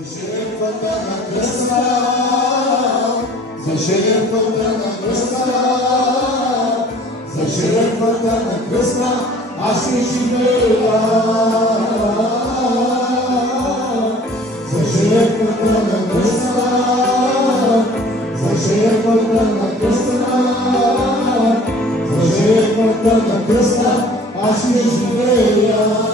жертвата на кръста, за жертвата на кръста, за жертвата на кръста, аз ще живея. За жертвата на кръста, за жертвата на кръста, за жертвата на кръста, аз ще живея.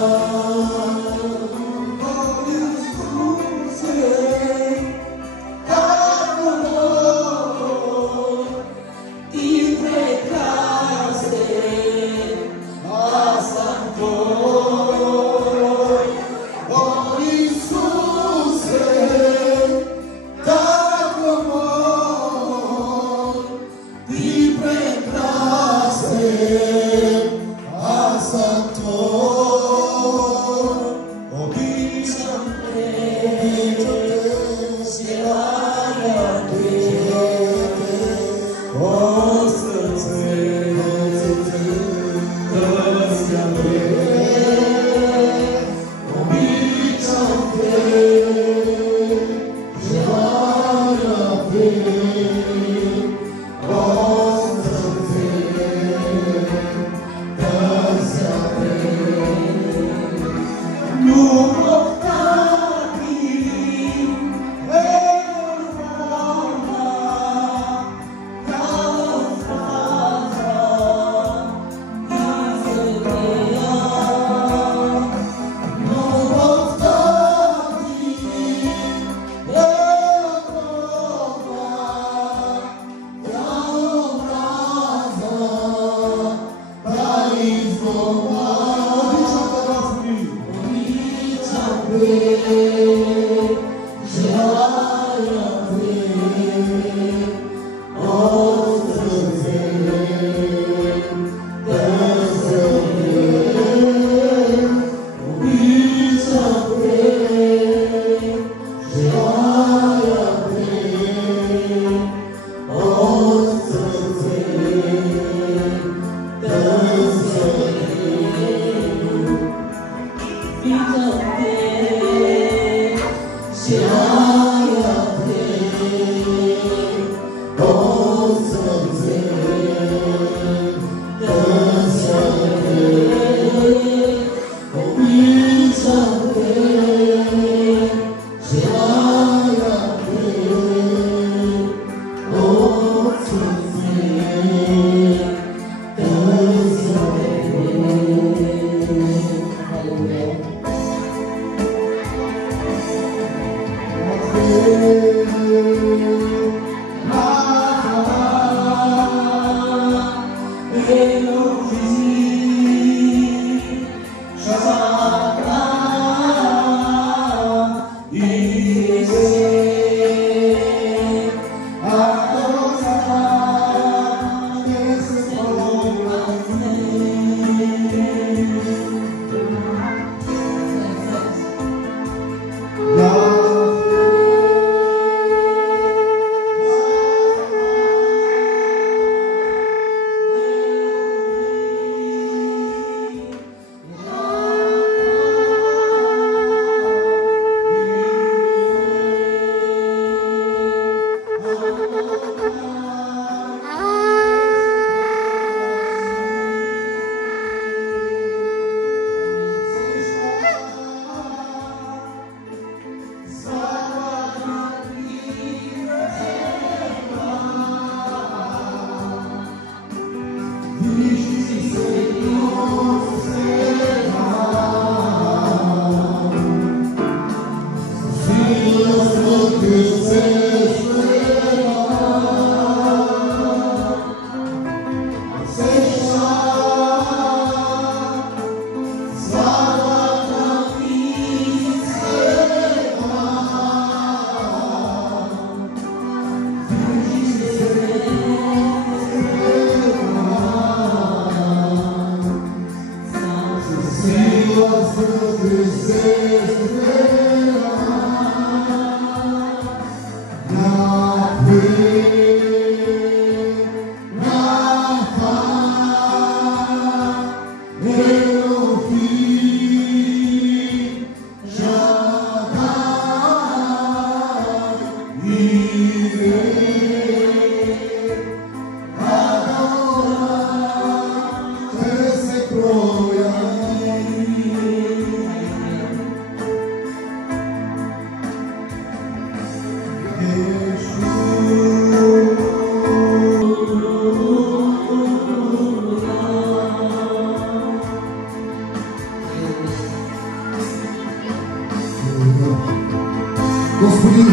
Господи,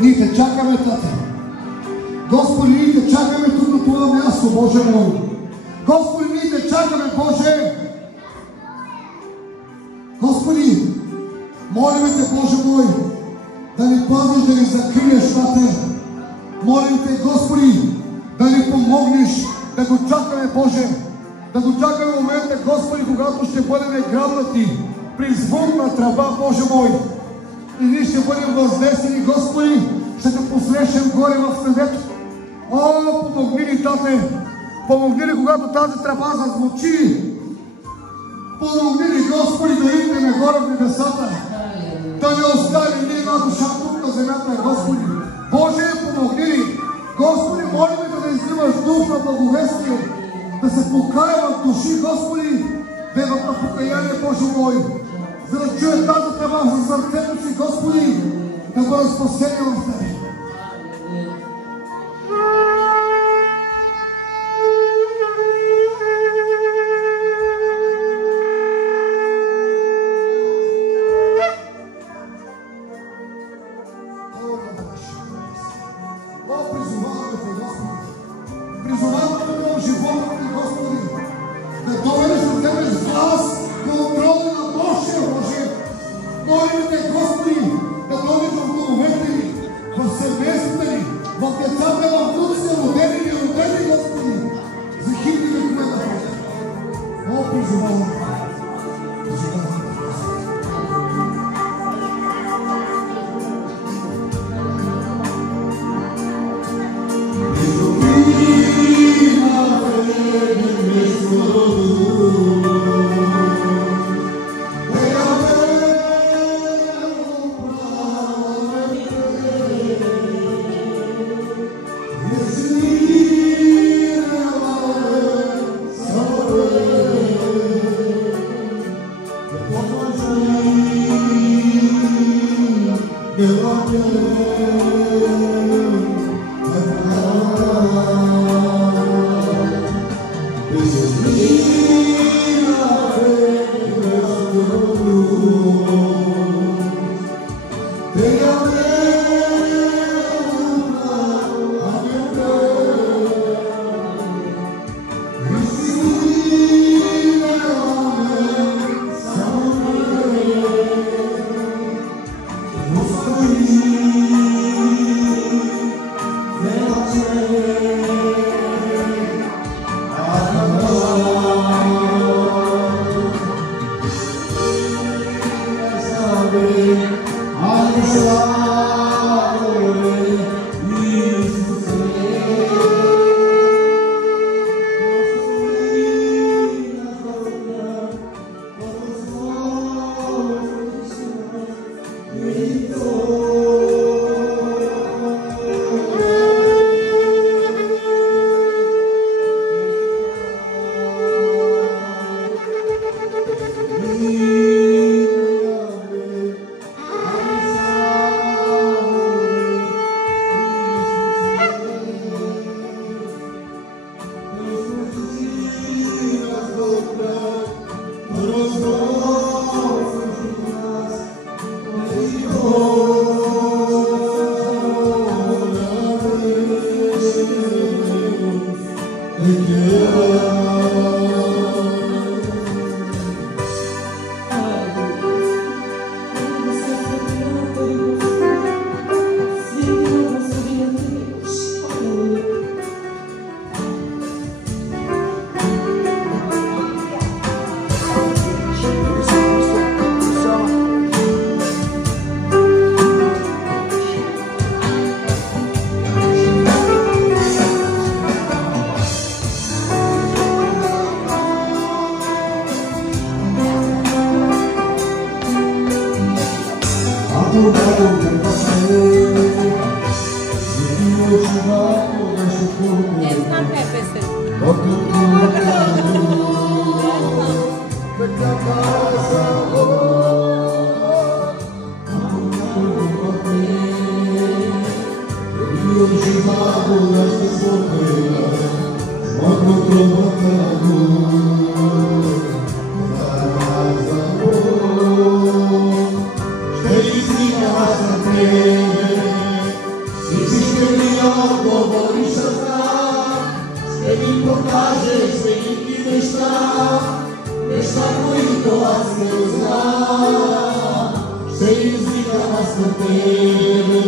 ние те чакаме, Тате. Господи, ние те чакаме тук на това място, Боже мой. Господи, ние те чакаме, Боже. Господи, молим те, Боже мой, да ни пазиш, да ни закриеш, Тате. Молим те, Господи, да ни помогнеш, да го чакаме, Боже. Да го чакаме в момента, Господи, когато ще бъдем грабнати при звук на тръба, Боже мой. И ние ще бъдем възнесени, Господи, ще те посрещнем горе в небето. О, помогни ни, Тате! Помогни ни, когато тази тръба зазвучи. Помогни ни, Господи, да идем горе в небесата. Да не оставим ни една душа тук на земята, Господи. Боже, помогни ни! Господи, молим да изливаш дух на благовестие, да се покаяват души, Господи, да имат на покаяние, Боже мой, за да чуят тази тръба за сърцето си, Господи, да бъдат спасени в Тебе. Amen. неща, които аз не знам. Ще извикам аз към Тебе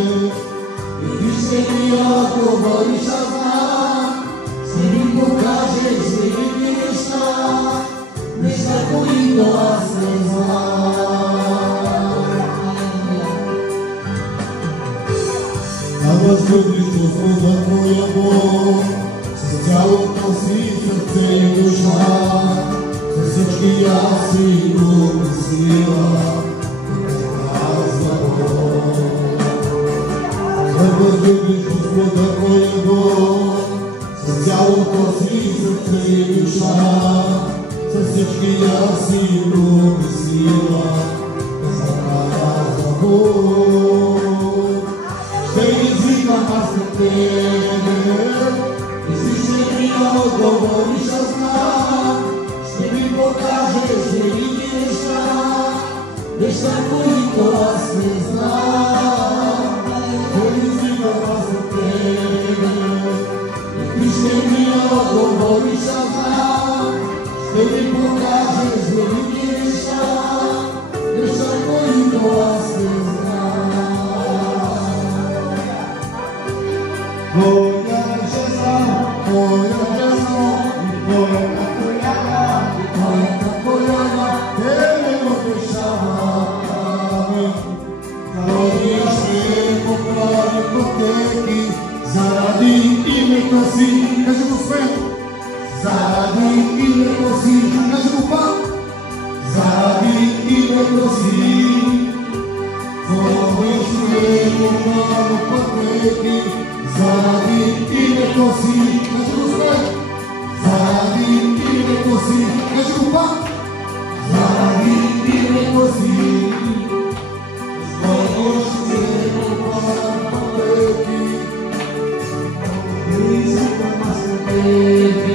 и Ти ще ми отговориш, аз знам. Ще ми покажеш велики неща, неща, които аз не знам. Да възлюбиш Господа твоя Бог с цялото си сърце и душа, с всички яси думи сила, казва Бог. Да възлюбиш Господа твоя Бог с цялото си сърце и душа, с всички яси думи сила, казва Бог. Ще извикам аз към Тебе и Ти ще ми отговориш, аз знам. Ще ми покажеш велики неща, неща, които аз не знам. Ще извикам аз към Тебе и Ти ще ми отговориш, аз знам. Ще ми покажеш велики неща, неща, които аз не знам. Твоя жена, и Твоята коляна, Тебе обещаваме. Народи ще поправи пътеки заради името Си. Кажи го свет. Заради името Си. Кажи го пак. Заради името Си. Народи ще поправи пътеки заради името Си. Кажи го свет. Заради името Си. Кажи го пак. Заради името Си. Господи ще поправи пътеки. Извикам аз към Тебе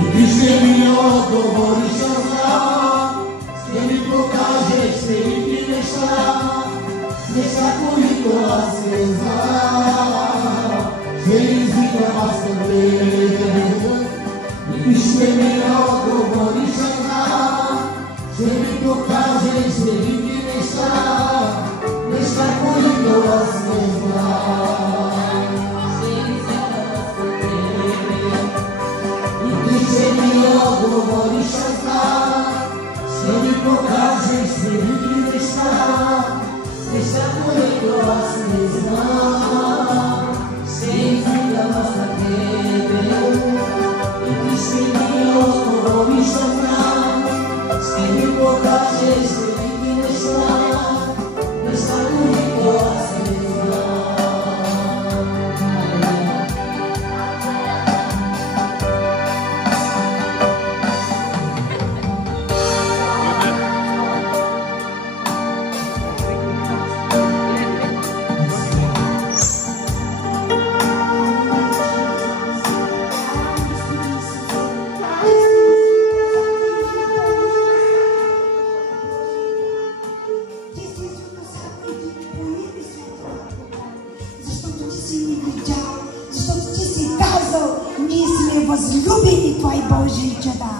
и Ти ще ми отговориш, аз знам. Ще ми покажеш велики неща, неща, които аз не знам. Ще извикам аз към Тебе и Ти ще ми отговориш, аз знам. Ще ми покажеш велики неща, неща, които аз не знам. Ще ми отговориш, аз знам. Ще ми покажеш велики неща, неща, които аз не знам. Ще извикам аз на Тебе и Ти ще ми отговориш, аз знам. Ще ми покажеш велики неща, неща, които аз не знам. Възлюбени Твои Божии чада.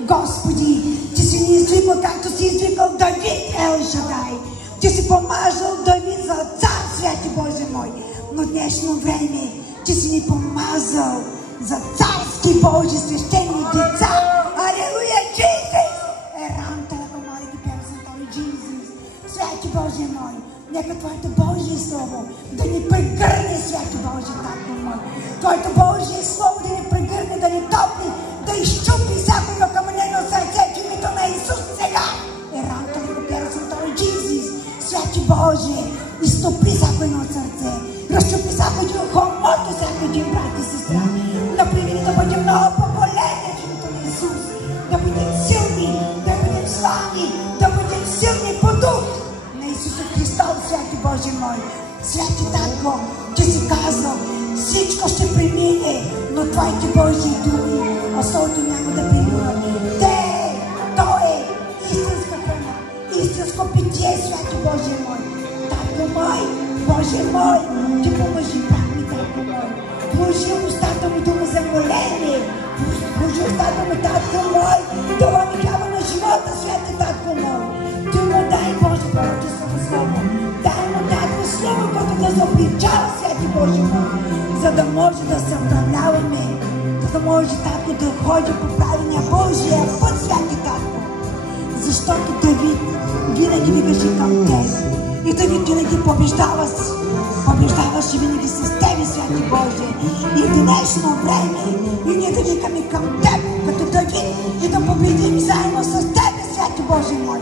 Господи, Ти си ни извикал, както си извикал Давид, Ел Шадай. Ти си помазал Давид за цар, святи Боже мой. Но днешно време Ти си ни помазал за царски Божи свещени деца. Алелуя, Джизус! Еранта да помоли ги певсен Той Джизус. Святи Боже мой, нека Твоето Божие Слово да ни прегърне, святи Боже, Татко мой. Твоето Божие Слово да ни прегърне, да ни топли, да изчупи всяко едно каменено сърце в името на Исус сега. Еранта да певсен Той Джизус. Святи Боже, изтопли всяко едно сърце, разчупи всяко един хомот, всяко един брат и сестра. Направи да бъдем много поколение в името на Исус. Да бъдем силни, да бъдем славни, да бъдем силни по дух на Исуса Христос, святи Боже мой. Святи Татко, Ти си казал, всичко ще премине, но Твоите Божии думи, остото няма да преминат. То е истинска храна, истинско питие, святи Боже мой. Татко мой, Боже мой, Ти помажи брат ми, Татко мой. Божи устата му дума за моление. Божи устата му, татко мой, това ми казва на живота, святи татко мой. Ти му дай Боже пророчествено слово. Дай му татко слово, което да се обличава, святи Боже мой, за да може да се управляваме, за да може татко да ходи по правилния Божия път, святи татко. Защото Давид винаги викаше към теб. И Давид винаги побеждаваше винаги с тебе, святи Боже. И в днешно време и ние да викаме към теб, като Давид, и да победим заедно с тебе, святи Боже мой.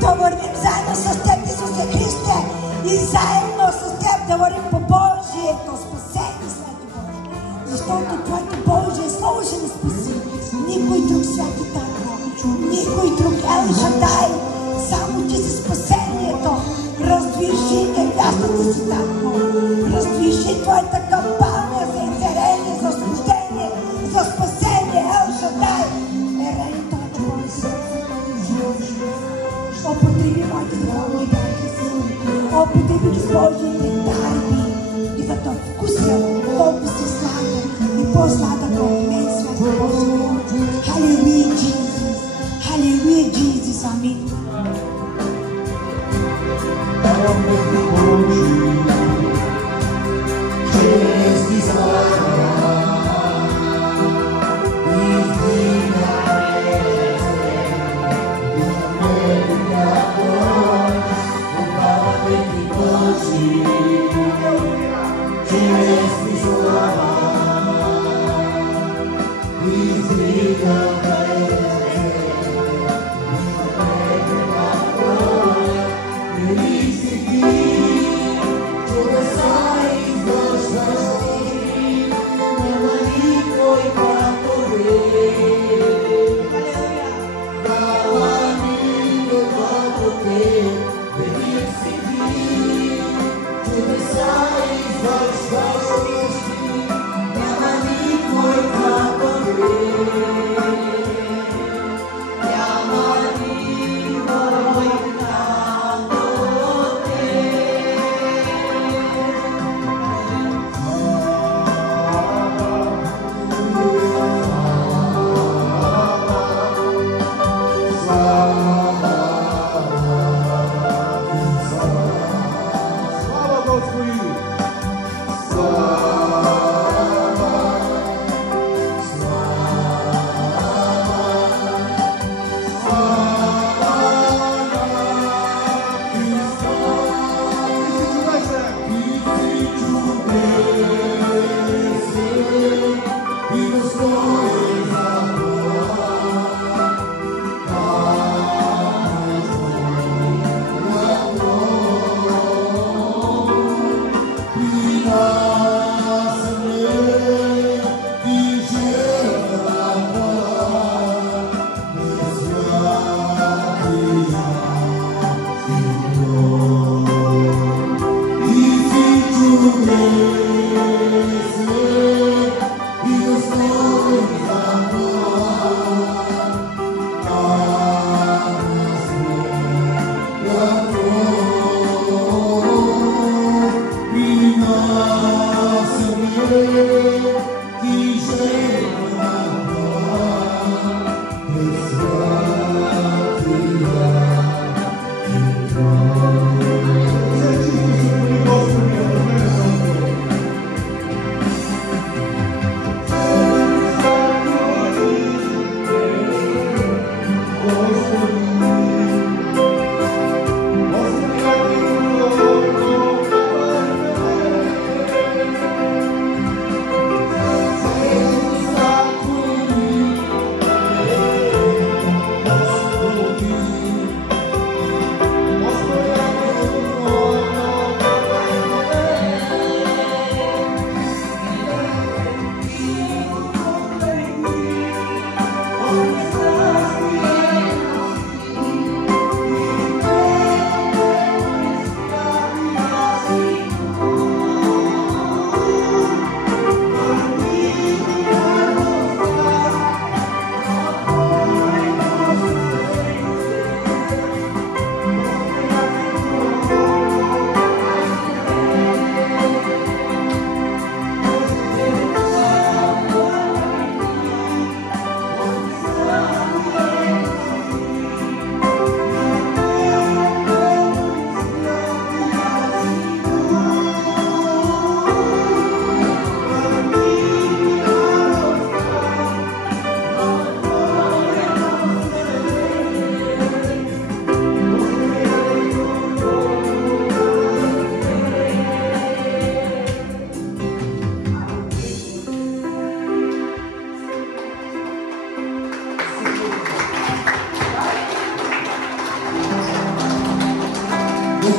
Да вървим заедно с теб, Исусе Христе, и заедно с теб да вървим по Божието спасение, святи Боже. Защото Твоето Божие Слово ще ни спаси. Никой друг, святи татко, никой друг, Ел Шадай, само Ти си спасението. Раздвижи невястата си, татко. Раздвижи Твоята кампания за изцеление, за освобождение, за спасение, Ел Шадай. Ерени Твоята Божие. Употреби моите духовни дарби си. Употреби ги с Божиите дарби и да те вкусят колко си сладък и по-сладък от мен, святи Боже. Халелуя, Джизус. Халелуя, Джизус. Амин.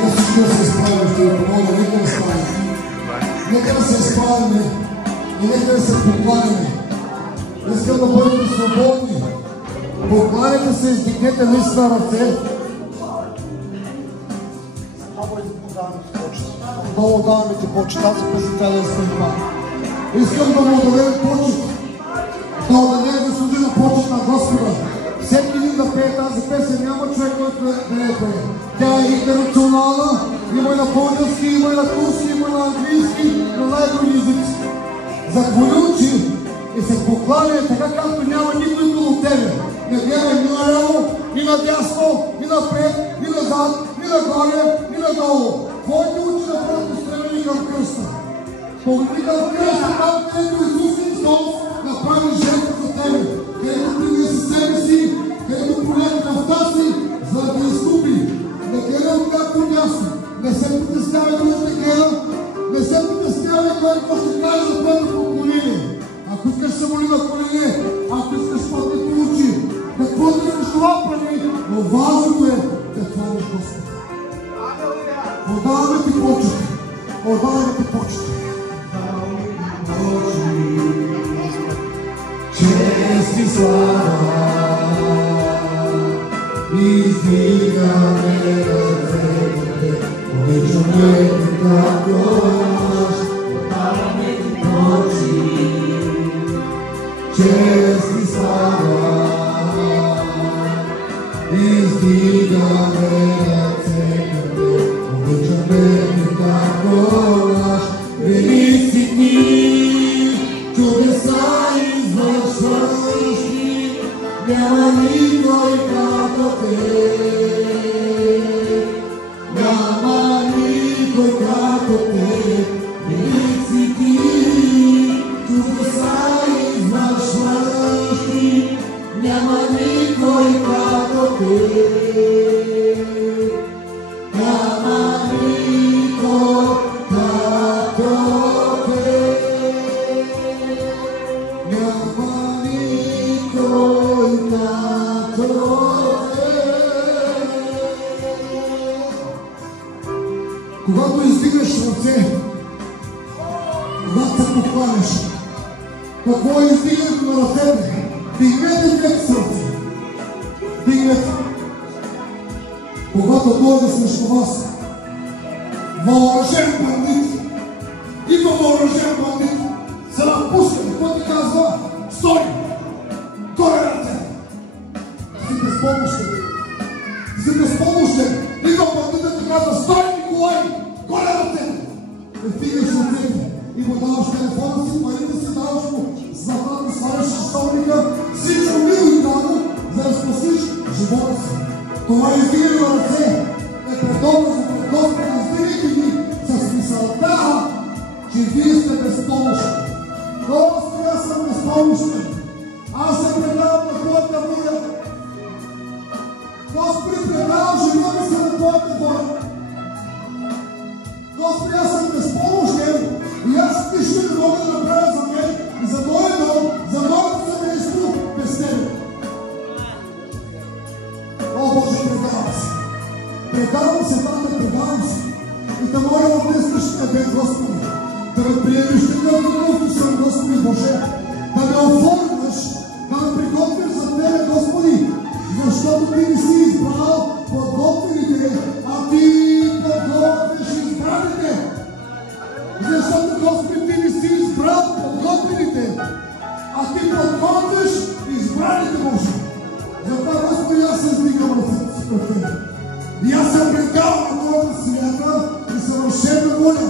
Нека всички да се изправим, ще ви помогна, нека да станем. Нека да се изправим и нека да се покланяме. Искам да бъдете свободни. Покланяйте се, издигнете наистина ръце. Много даваме ти почет, аз за позиция да изпълнявам. Искам да му отдадем почет, да отдадем заслужена почет на Господа. Всеки един да пее тази песен, няма човек, който да не пее. Тя е интернационална, има и на български, има и на турски, има и на английски, на най-други езици. Захвали очи и се покланяй така, както няма никой до тебе. Не гледай ни наляво, ни надясно, ни напред, ни назад, ни нагоре, ни надолу. Твоите очи направят устремени към кръста. Погледни към кръста, там където Исус Христос направи жертва за тебе. Където принеси себе си, където пролява кръвта си, за да те изкупи. Не гледай от някакво място. Не се притеснявай кой ще гледа. Не се притеснявай кой ще каже за твоето поклонение. Ако искаш се моли на колене, ако искаш пътни получи, какво да искаш това прави, но важното е да хвалиш Господа. Отдаваме ти почет. Отдаваме ти почет. Чест и слава, издигаме ръцете, обичаме те както наш, отдаваме ти почет. Чест и слава, издигаме ръцете, обичаме те както наш, велики дни, чудеса извършващи, няма никой като те. Няма никой като те, велики ти, чудеса извършващи, няма никой като те. Няма никой като те. Няма никой като те. Когато издигаш ръце, когато се покланяш, какво е издигането на ръцете? Дигнете двете сърце. Дигнете. Когато дойде срещу вас въоръжен бандит, идва въоръжен бандит, се напуска, какво ти казва? Стой! Горе ръце! Си безпомощен. Си безпомощен. Идва бандитът ти казва: стой, Николай! Горе ръце! Не стигаш ръцете и му даваш телефона си, парите си, даваш му златата, сваляш часовника, всичко мило и дано, за да спасиш живота си. Това издигане на ръце е предобразно пред Господа, издигайте ги с мисълта, че вие сте безпомощни. Господи, аз съм безпомощен. Аз се предавам на Твоята воля. Господи, предавам живота си на Твоята воля. Господи, аз съм безпомощен и аз нищо не мога да направя за мен и за моя дом, за моето семейство без Тебе. О, Боже, предавам се. Предавам се, Тате, предавам се. И да моля от днешния ден, Господи, да ме приемеш такъв, какъвто съм, Господи Боже, да ме оформяш, да ме приготвяш за Тебе, Господи, защото Ти не си избрал подготвените, а Ти подготвяш избраните. Защото, Господи, Ти не си избрал подготвените, а Ти подготвяш избраните, Боже. Затова, Господи, аз се издигам ръцете си пред Тебе. И аз се предавам на Твоята свята и съвършена воля.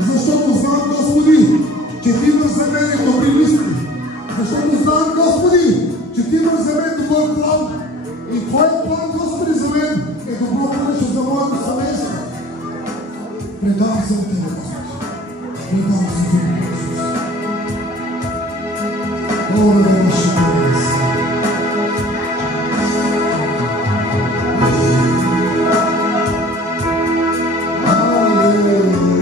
Защото знам, Господи, че Ти имаш за мен добри мисли. Защото знам, Господи, че Ти имаш за мен добър план. И Твоят план, Господи, за мен е добро нещо за моето семейство. Предавам се на Тебе, Господи. Предавам се на Тебе, Господи. Благодаря, Господи. Hallelujah.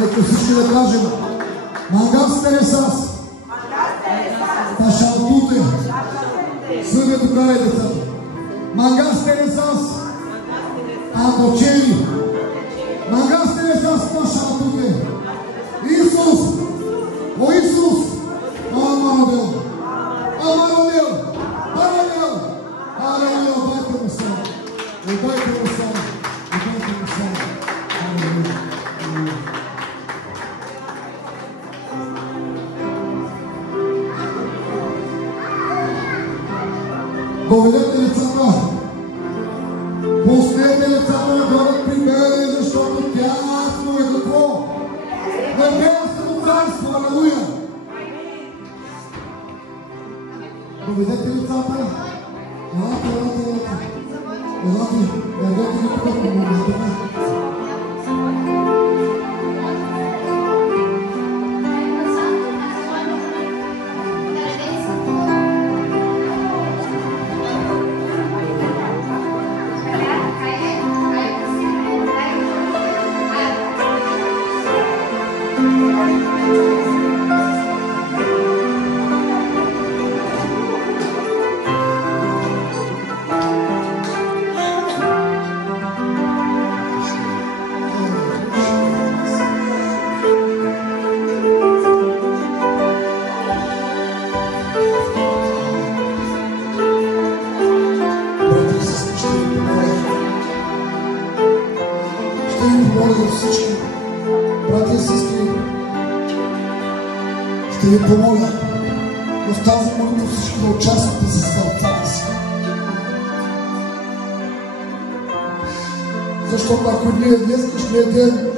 Нека всички да кажем: Мангас Тересас, Пашалтуте, Събе докарай децата. Мангас Тересас, Адочери, Мангас Тересас, Пашалтуте. Исус, о Исус, Аманодел, Аманодел, Аманодел, Алелуя, дайте му само, дайте му само, дайте му само. Алелуя. Поведете лицата, пустете лицата да бъдат прибели, защото тяхно е какво? Небесното царство, алелуя! Поведете лицата, елате, елате, елате, елате ги тук, помогнете ме. Ще ви помоля в тази молитва всички да участвате със сърцата си. Защото ако ние днескашния ден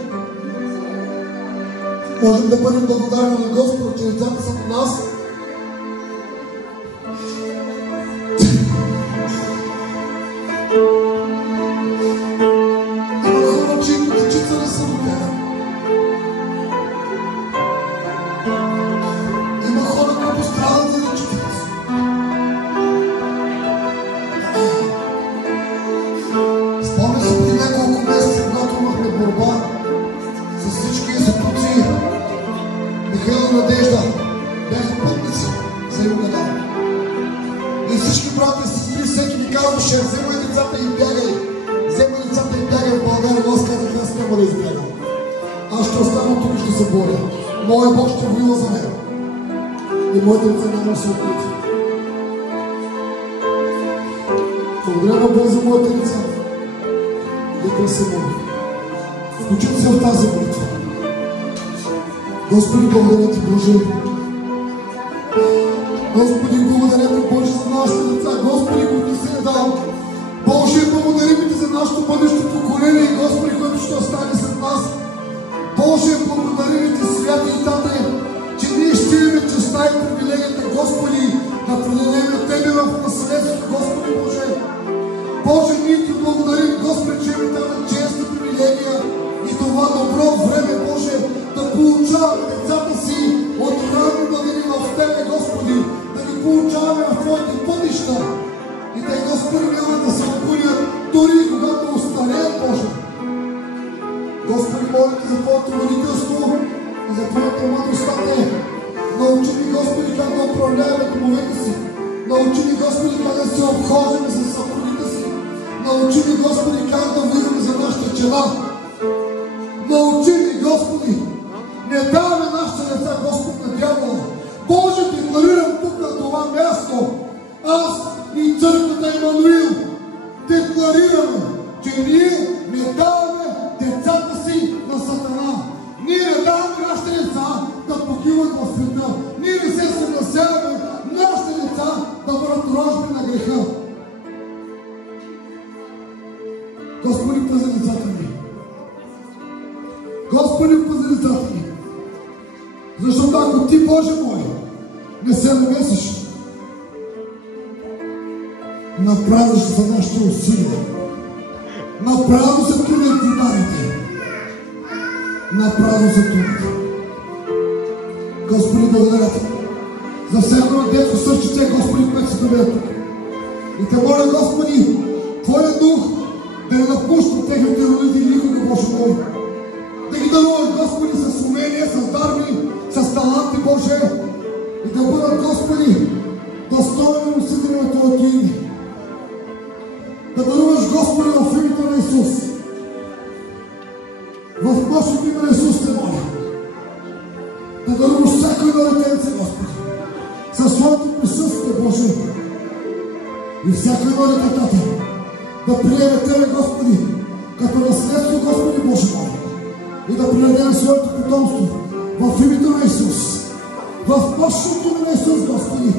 можем да бъдем благодарни на Господа, че децата са на нас, има хора, чиито дечица не са родени. Надежда бяха пътници за Югодан. И всички брати и сестри, всеки ми казваше: вземай децата и бягай. Вземай децата и бягай в България. Аз казах: аз няма да избягам. Аз ще остана тук и ще се боря. Моя Бог ще воюва за мен. И моите деца няма да се открити. Благодаря на Бог за моите деца. Нека се моля. Включите се в тази молитва. Господи, благодаря Ти, Боже. Господи, благодаря Ти, Боже, за нашите деца. Господи, които си е дал. Боже, благодарим Ти за нашето бъдещо поколение, Господи, което ще остане след нас. Боже, благодарим Ти, святи и Тате, че ние ще имаме честта и привилегията, Господи, да предадем Тебе в наследството, Господи Боже. Боже, ние Ти благодарим, Господи, че имаме тази чест и привилегия и това добро време, Боже, да получаваме децата си от ранни години в Тебе, Господи, да ги получаваме в Твоите пътища и те, Господи, няма да се отгонят дори когато остареят, Боже. Господи, моля Ти за Твоето родителство и за Твоята мъдрост, Тате. Научи ни, Господи, как да управляваме домовете си. Научи ни, Господи, как да се обхождаме с съпругите си. Научи ни, Господи, как да виждаме за нашите чела. Научи ни, Господи, не даваме нашите деца, Господи, на дявола. Боже, декларирам тук на това място, аз и църквата Емануил декларираме, че ние не даваме децата си на Сатана. Ние не даваме нашите деца да погиват в света. Ние не се съгласяваме нашите деца да бъдат рожби на греха. Господи, пази децата ми. Господи, пази децата ми. Защото ако Ти, Боже мой, не се намесиш, направо ще са нашите усилия. Направо се трудят дидарите. Направо се трудят. Господи, благодаря Ти за всяко детско сърчице, Господи, което се доведе тук. И Те моля, Господи, Твоя дух да не напуща техните родители никога, Боже мой. Да ги даруват, Господи, с умения, с дарби, с таланти, Боже. И да бъдат, Господи, достойни носители на Твоето име. Да даруваш, Господи, в името на Исус. В мощното име на Исус Те моля. Да даруваш всяко едно детенце, Господи, със своето присъствие, Боже. И всяко едно дететата да приеме Тебе, Господи, като наследство, Господи, Боже мой. И да предадем своето потомство в името на Исус. В мощното име на Исус, Господи.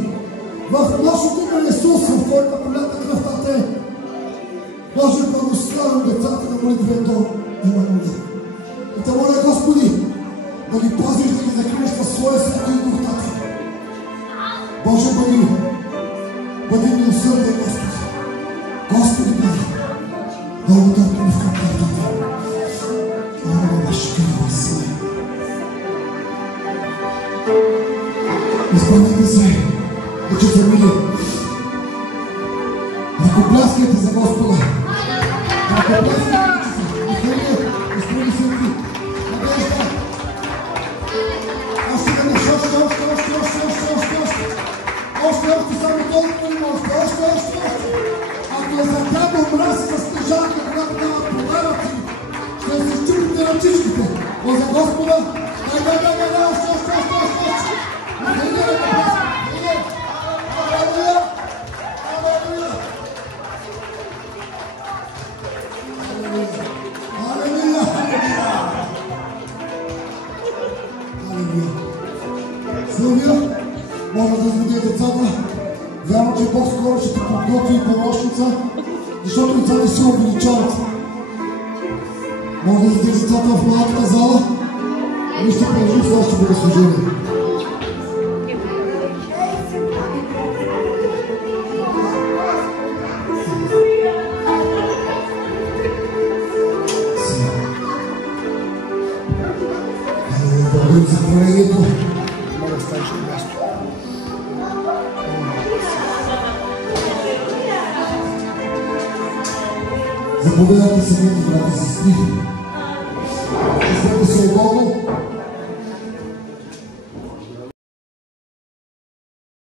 В мощното име на Исус, в Твоята пролята кръв на Те. Боже, благославям децата на молитвето Емануил. И Те моля, Господи, да ги пазиш, да ги закриеш със своя свято и дух, Тате. Боже, бъди милосърден, Господи. Господи, бъди. Благодаря Ти в къпата Ти. О, Башкава Слай. Изпълнете се, дечица мили. Ръкопляскайте за Господа. Ръкопляскайте, дечица. Изпълни се Ти. Надежда. Още веднъж, още само толкова не може. Още. Ако е за дявол мраз с тежанка, когато дава подарък си, ще се щупите на чишките. Но за Господа, още. Силвия, може да изведе децата. Вярвам, че Бог скоро ще те подготви помощница, защото децата се увеличават. Може да изведе децата в малката зала и ще продължим следващото богослужение. Благодарим за творението. Моля, станеш на място. Заповядайте се, брати и сестри. Излете се удобно.